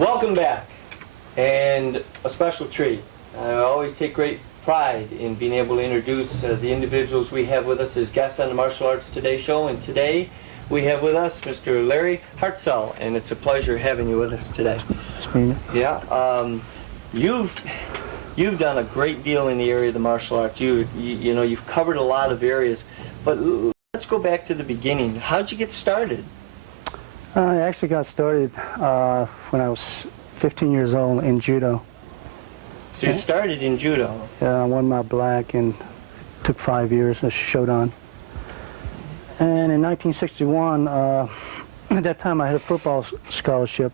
Welcome back, and a special treat. I always take great pride in being able to introduce the individuals we have with us as guests on the Martial Arts Today show, and today we have with us Mr. Larry Hartzell, and it's a pleasure having you with us today. Yeah, you've done a great deal in the area of the martial arts. You know, you've covered a lot of areas, but let's go back to the beginning. How'd you get started? I actually got started when I was 15 years old in judo. So you started in judo? Yeah, I won my black and took 5 years as Shodan. And in 1961, at that time I had a football scholarship,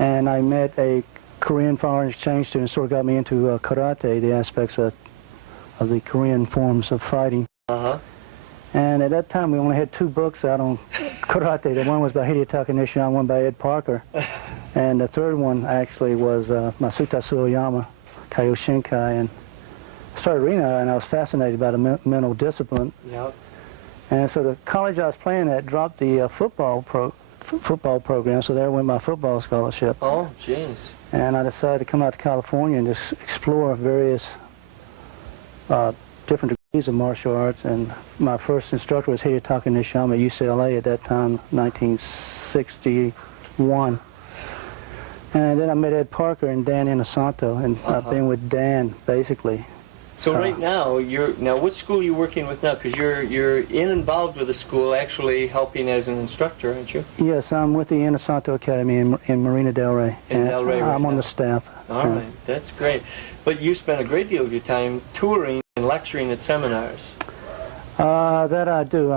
and I met a Korean foreign exchange student, sort of got me into karate, the aspects of the Korean forms of fighting. And at that time we only had 2 books out on karate. The one was by Hidetaka Nishiyama, one by Ed Parker. And the third one actually was Masuta Suoyama, Kaioshinkai. And I started reading that, and I was fascinated by the mental discipline. Yep. And so the college I was playing at dropped the football program, so there went my football scholarship. Oh, jeez. And I decided to come out to California and just explore various different degrees of martial arts. And my first instructor was Hidetaka Nishiyama at UCLA at that time, 1961. And then I met Ed Parker and Dan Inosanto, and I've been with Dan basically. So right now, what school are you working with now? Because you're involved with the school, actually helping as an instructor, aren't you? Yes, I'm with the Inosanto Academy in Marina Del Rey. In Del Rey, right I'm on now. the staff. All right, that's great. But you spend a great deal of your time touring and lecturing at seminars. That I do.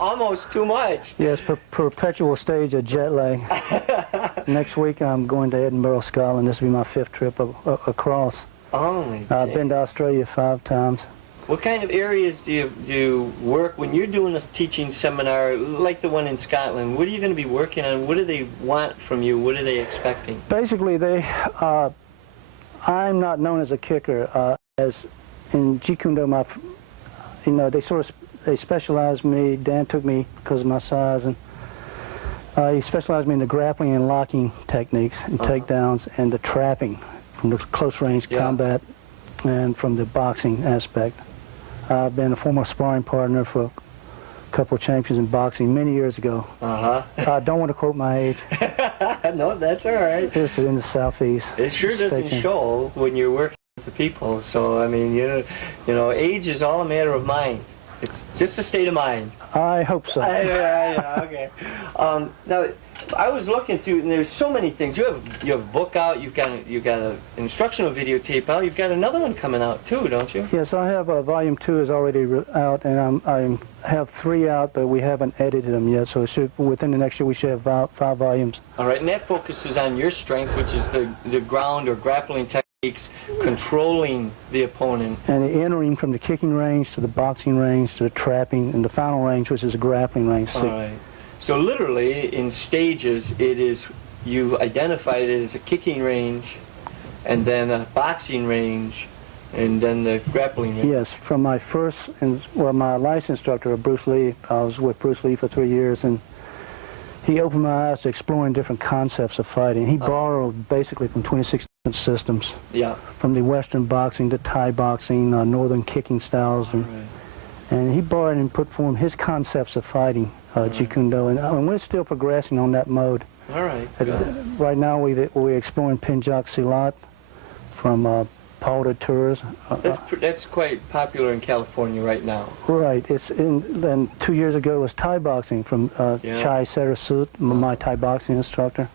Almost too much. Yes, perpetual stage of jet lag. Next week I'm going to Edinburgh, Scotland. This will be my 5th trip across. I've been to Australia 5 times. What kind of areas do you work when you're doing a teaching seminar like the one in Scotland? What are you going to be working on? What do they want from you? What are they expecting? Basically, I'm not known as a kicker. As in Jeet Kune Do, they specialized me. Dan took me because of my size, and he specialized me in the grappling and locking techniques and takedowns and the trapping from the close range combat and from the boxing aspect. I've been a former sparring partner for a couple of champions in boxing many years ago. I don't want to quote my age. No, that's all right. This is in the Southeast. It sure doesn't show when you're working with the people. So, I mean, you know, age is all a matter of mind. It's just a state of mind. I hope so. Okay. Now, I was looking through, and there's so many things. You have a book out. You've got an instructional videotape out. You've got another one coming out too, don't you? Yes, I have volume 2 is already out, and I have 3 out, but we haven't edited them yet. So within the next year we should have 5 volumes. All right, and that focuses on your strength, which is the ground or grappling techniques, controlling the opponent. And the entering from the kicking range to the boxing range to the trapping, and the final range, which is the grappling range. All right. So literally, in stages, you identified it as a kicking range, and then a boxing range, and then the grappling range. Yes, from my my license instructor, Bruce Lee. I was with Bruce Lee for 3 years, and he opened my eyes to exploring different concepts of fighting. He borrowed basically from 26 different systems. Yeah. From the Western boxing to Thai boxing, Northern kicking styles, and he borrowed and put form his concepts of fighting, Jeet Kune Do, and we're still progressing on that mode. All right. Right now we're exploring Pinjak Silat from Paul de Tours. That's quite popular in California right now. Right. Then 2 years ago it was Thai boxing from Chai Sarasut, my Thai boxing instructor,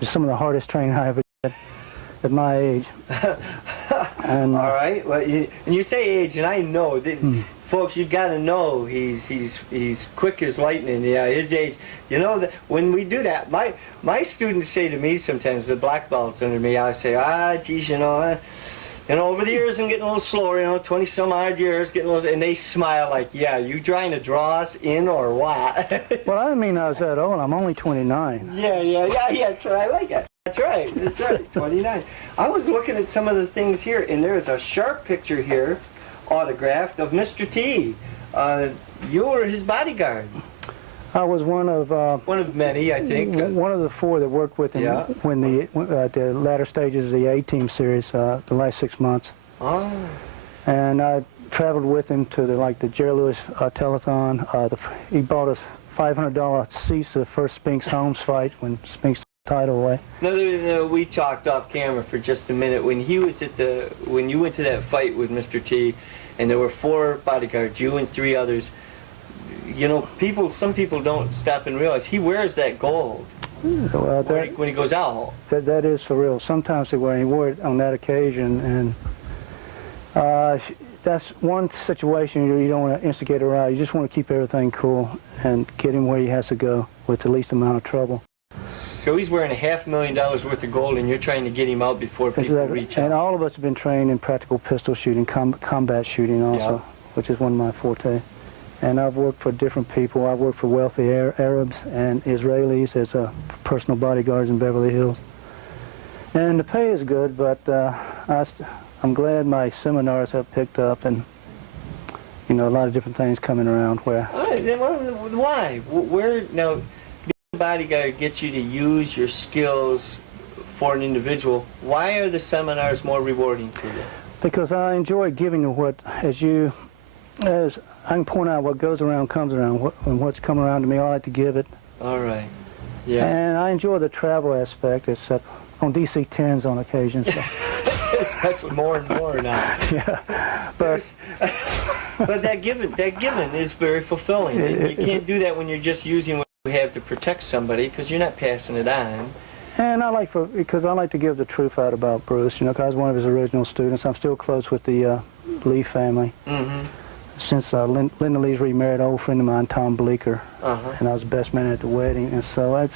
which is some of the hardest training I ever did at my age. And, all right. Well, you say age, and I know that. Folks, you got to know he's quick as lightning. Yeah, his age. You know that when we do that, my students say to me sometimes, the black belts under me, I say, geez, over the years I'm getting a little slower. 20 some odd years, getting a little, and they smile like, yeah, you trying to draw us in or what? Well, I didn't mean I was that old. I'm only 29. Yeah. I like it. That's right. 29. I was looking at some of the things here, and there's a sharp picture here, autographed, of Mr. T. You were his bodyguard. I was one of many, I think. one of the 4 that worked with him Yeah. when the latter stages of the A-Team series, the last 6 months. Oh. And I traveled with him to the Jerry Lewis telethon. He bought us $500 seats to the first Spinks Holmes fight when Spinks took the title away. No, we talked off camera for just a minute. When he was when you went to that fight with Mr. T, and there were 4 bodyguards, you and 3 others. You know, some people don't stop and realize he wears that gold. Well, when he goes out. That is for real. Sometimes he wore it on that occasion, and that's one situation you don't want to instigate a riot. You just want to keep everything cool and get him where he has to go with the least amount of trouble. So he's wearing $500,000 worth of gold, and you're trying to get him out before people reach out. And all of us have been trained in practical pistol shooting, combat shooting also, which is one of my forte. And I've worked for different people. I've worked for wealthy Arabs and Israelis as personal bodyguards in Beverly Hills. And the pay is good, but I'm glad my seminars have picked up, and a lot of different things coming around where. Why? Now, being a bodyguard gets you to use your skills for an individual. Why are the seminars more rewarding to you? Because I enjoy giving as I can point out what goes around comes around, and what's come around to me, I like to give it. All right. Yeah. And I enjoy the travel aspect, except on DC-10s on occasion. So. Especially more and more now. Yeah. But that given is very fulfilling. You can't do that when you're just using what you have to protect somebody, because you're not passing it on. And because I like to give the truth out about Bruce, because I was one of his original students. I'm still close with the Lee family. Mm-hmm. Since Linda Lee's remarried an old friend of mine, Tom Bleecker, and I was the best man at the wedding. And so a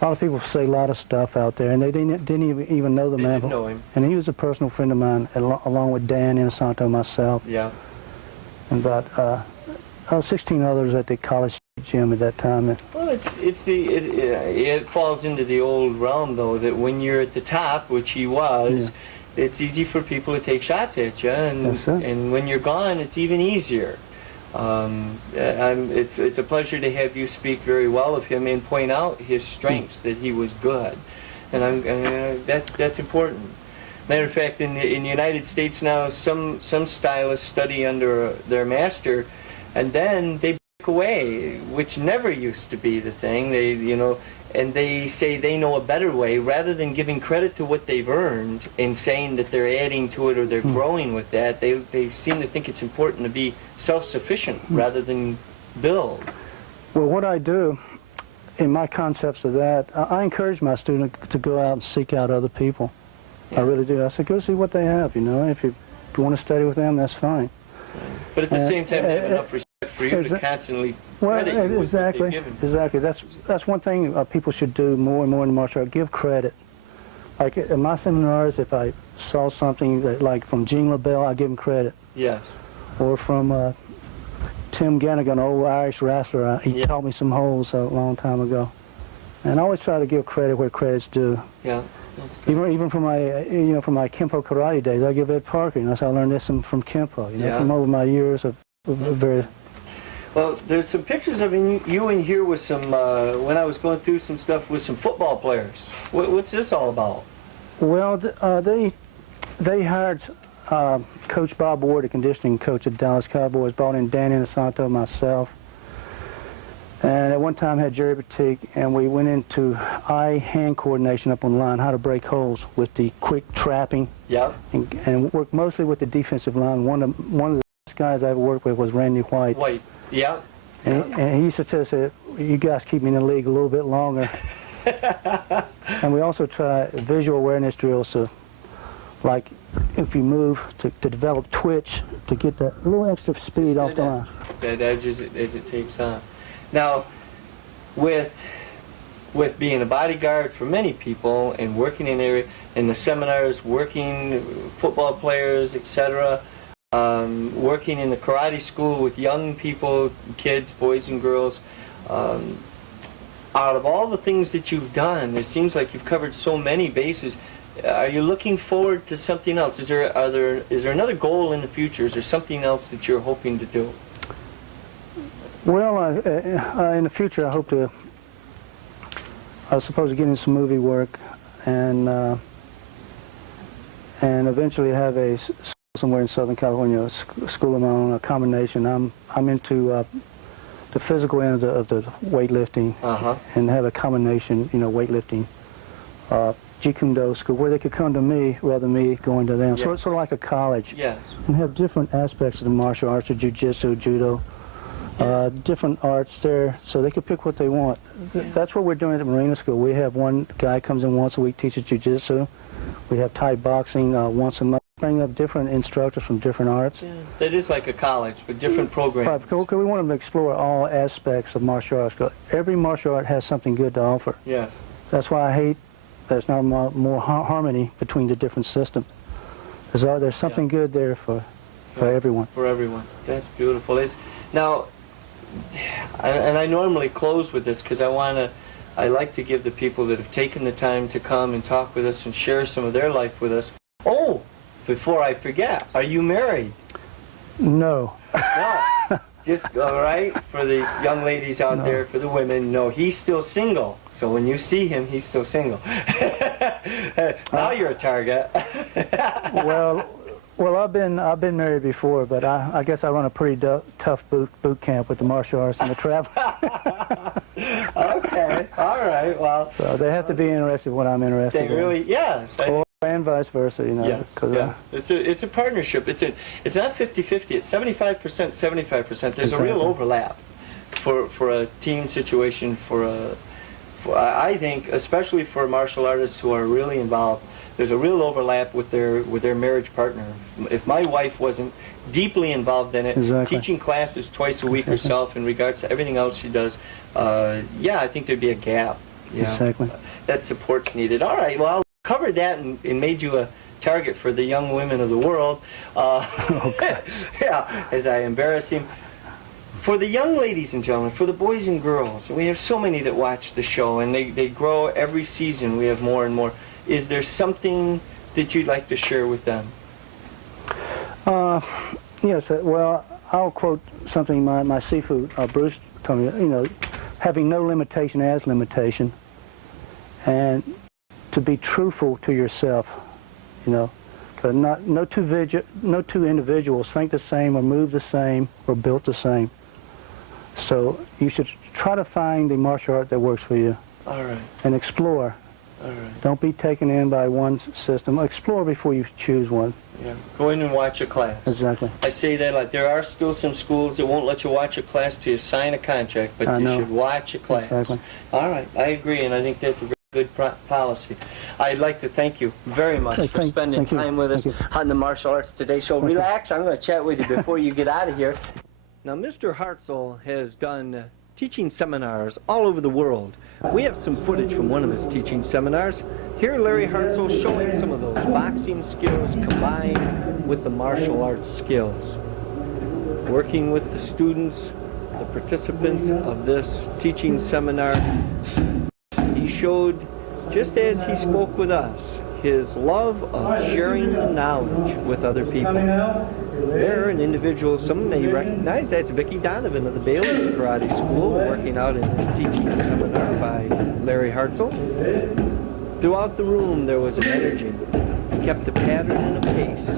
lot of people say a lot of stuff out there, and they didn't even know the man. Didn't know him. And he was a personal friend of mine, along with Dan Inosanto, myself. Yeah. And about 16 others at the college gym at that time. Well, it falls into the old realm, though, that when you're at the top, which he was. Yeah. It's easy for people to take shots at you, and when you're gone, it's even easier. It's a pleasure to have you speak very well of him and point out his strengths, that he was good, and that's important. Matter of fact, in the United States now, some stylists study under their master, and then they break away, which never used to be the thing. And they say they know a better way, rather than giving credit to what they've earned and saying that they're adding to it or they're growing with that. They seem to think it's important to be self-sufficient rather than build. Well, what I do in my concepts of that, I encourage my students to go out and seek out other people. Yeah. I really do. I say, go see what they have, If you want to study with them, that's fine. But at the same time, they have enough respect for you to constantly credit you with what they've given. Exactly. That's one thing people should do more and more in the martial art. Give credit. Like in my seminars, if I saw something like from Gene LaBelle, I give him credit. Yes. Or from Tim Gannigan, an old Irish wrestler. He taught me some holds a long time ago. And I always try to give credit where credit's due. Yeah. Even from my from my Kempo karate days, I give Ed Parker. I learned this from Kempo. From over my years of very. Well, there's some pictures of you in here with some. When I was going through some stuff with some football players. What's this all about? Well, they hired Coach Bob Ward, the conditioning coach of the Dallas Cowboys, brought in Dan Inosanto, myself. And at one time had Jerry Batik, and we went into eye-hand coordination up on the line, how to break holes with the quick trapping. Yeah. And worked mostly with the defensive line. One of the best guys I ever worked with was Randy White. White, yeah. And he used to tell us that you guys keep me in the league a little bit longer. And we also try visual awareness drills, so like if you move to develop twitch, to get that little extra speed off the line. That edge as it takes on. Now, with being a bodyguard for many people and working in the seminars, working football players, etc., working in the karate school with young people, kids, boys and girls, out of all the things that you've done, it seems like you've covered so many bases. Are you looking forward to something else? Is there another goal in the future? Is there something else that you're hoping to do? Well, in the future, I hope to, I suppose, get into some movie work, and eventually have somewhere in Southern California, a school of my own, a combination. I'm into the physical end of the weightlifting, and have a combination, weightlifting, Jeet Kune Do school, where they could come to me rather than me going to them. Yes. So it's sort of like a college. Yes. And have different aspects of the martial arts, the jiu-jitsu, judo, different arts there, so they could pick what they want. That's what we're doing at the Marina School. We have one guy comes in once a week, teaches jiu-jitsu. We have Thai boxing once a month. Bring up different instructors from different arts. Yeah. That is like a college with different programs. Right, because we want them to explore all aspects of martial arts. Every martial art has something good to offer. Yes. That's why I hate there's not more harmony between the different systems. There's something good there for everyone. For everyone. That's beautiful. Now, and I normally close with this because I like to give the people that have taken the time to come and talk with us and share some of their life with us. Oh, before I forget, are you married? No. No. Just, all right, for the young ladies out there, for the women, no, he's still single. So when you see him, he's still single. Now you're a target. Well, I've been married before, but I guess I run a pretty tough boot camp with the martial arts and the travel. Okay, all right, well. So they have to be interested in what I'm interested in. They really, yes. And vice versa, Yes, yes. It's a partnership. It's not 50-50. It's 75%, 75%. There's a real overlap for a team situation. I think, especially for martial artists who are really involved, there's a real overlap with their marriage partner. If my wife wasn't deeply involved in it, teaching classes twice a week herself in regards to everything else she does, yeah, I think there'd be a gap. Yeah. Exactly. That support's needed. All right, well, covered that and made you a target for the young women of the world. Yeah, as I embarrass him. For the young ladies and gentlemen, for the boys and girls, and we have so many that watch the show, and they grow every season. We have more and more. Is there something that you'd like to share with them? Yes, well, I'll quote something my Sifu, Bruce, told me, having no limitation as limitation, and to be truthful to yourself, no two individuals think the same or move the same or built the same. So you should try to find a martial art that works for you. All right. And explore. All right. Don't be taken in by one system. Explore before you choose one. Yeah. Go in and watch a class. Exactly. I say that like there are still some schools that won't let you watch a class till you sign a contract, but you should watch a class. Exactly. All right. I agree, and I think that's a very good policy. I'd like to thank you very much for spending time with us on the Martial Arts Today show. Relax. I'm going to chat with you before you get out of here. Now, Mr. Hartzell has done teaching seminars all over the world. We have some footage from one of his teaching seminars. Here, Larry Hartzell showing some of those boxing skills combined with the martial arts skills. Working with the students, the participants of this teaching seminar, he showed, just as he spoke with us, his love of sharing the knowledge with other people. There, an individual, some may recognize that's Vicki Donovan of the Bailey's Karate School, working out in this teaching seminar by Larry Hartzell. Throughout the room, there was an energy. He kept a pattern and a pace,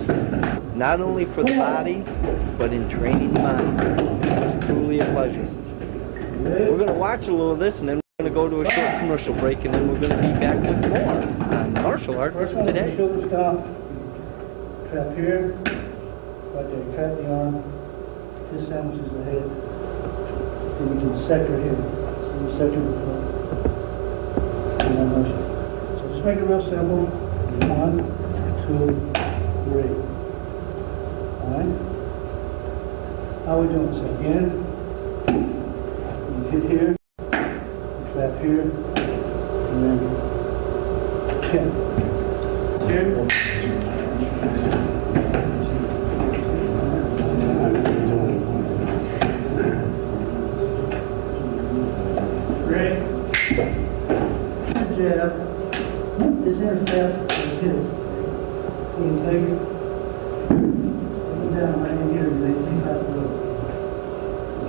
not only for the body, but in training the mind. It was truly a pleasure. We're going to watch a little of this, and then we're going to go to a short commercial break, and then we're going to be back with more on Martial Arts Today. Shoulder stop. Trap here. Right there, trap the arm, this sandwiches the head, then you do the sector here, so you sector the foot, and then motion. So just make it real simple, 1, 2, 3, alright? How are we doing? So again, you hit here, you trap here, and then kick. Here. Jab. This intercept is his. You can take it down right in here and then keep that low.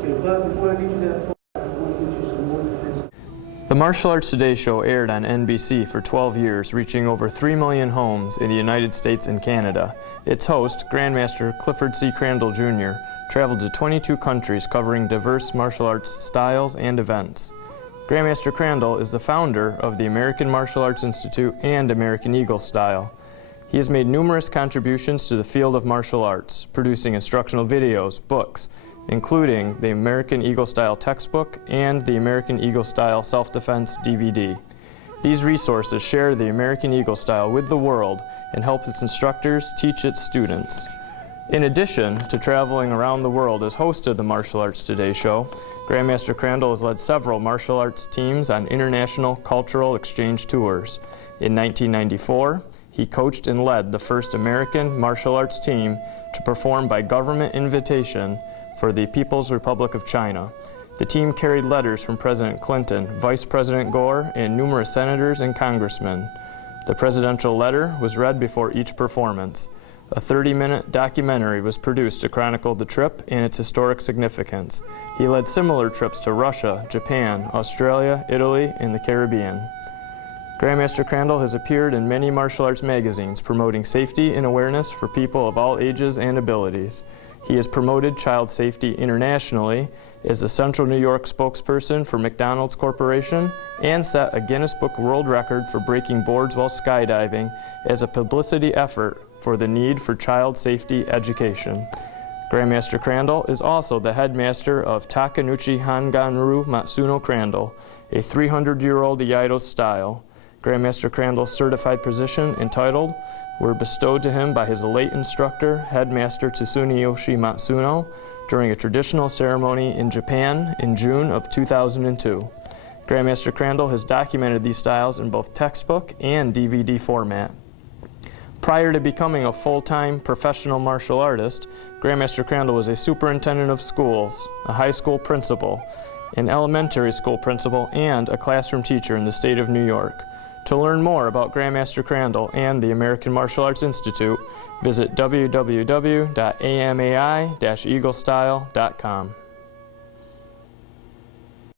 But before I get to that point, I want to get you some more defense. The Martial Arts Today show aired on NBC for 12 years, reaching over 3 million homes in the United States and Canada. Its host, Grandmaster Clifford C. Crandall Jr., traveled to 22 countries covering diverse martial arts styles and events. Grandmaster Crandall is the founder of the American Martial Arts Institute and American Eagle Style. He has made numerous contributions to the field of martial arts, producing instructional videos, books, including the American Eagle Style textbook and the American Eagle Style self-defense DVD. These resources share the American Eagle Style with the world and help its instructors teach its students. In addition to traveling around the world as host of the Martial Arts Today show, Grandmaster Crandall has led several martial arts teams on international cultural exchange tours. In 1994, he coached and led the first American martial arts team to perform by government invitation for the People's Republic of China. The team carried letters from President Clinton, Vice President Gore, and numerous senators and congressmen. The presidential letter was read before each performance. A 30-minute documentary was produced to chronicle the trip and its historic significance. He led similar trips to Russia, Japan, Australia, Italy, and the Caribbean. Grandmaster Crandall has appeared in many martial arts magazines promoting safety and awareness for people of all ages and abilities. He has promoted child safety internationally, is the Central New York spokesperson for McDonald's Corporation, and set a Guinness Book World Record for breaking boards while skydiving as a publicity effort for the need for child safety education. Grandmaster Crandall is also the headmaster of Takenouchi Hanganru Matsuno Crandall, a 300-year-old Iaido style. Grandmaster Crandall's certified position and title were bestowed to him by his late instructor, Headmaster Tsuneyoshi Matsuno, during a traditional ceremony in Japan in June of 2002. Grandmaster Crandall has documented these styles in both textbook and DVD format. Prior to becoming a full-time professional martial artist, Grandmaster Crandall was a superintendent of schools, a high school principal, an elementary school principal, and a classroom teacher in the state of New York. To learn more about Grandmaster Crandall and the American Martial Arts Institute, visit www.amai-eaglestyle.com.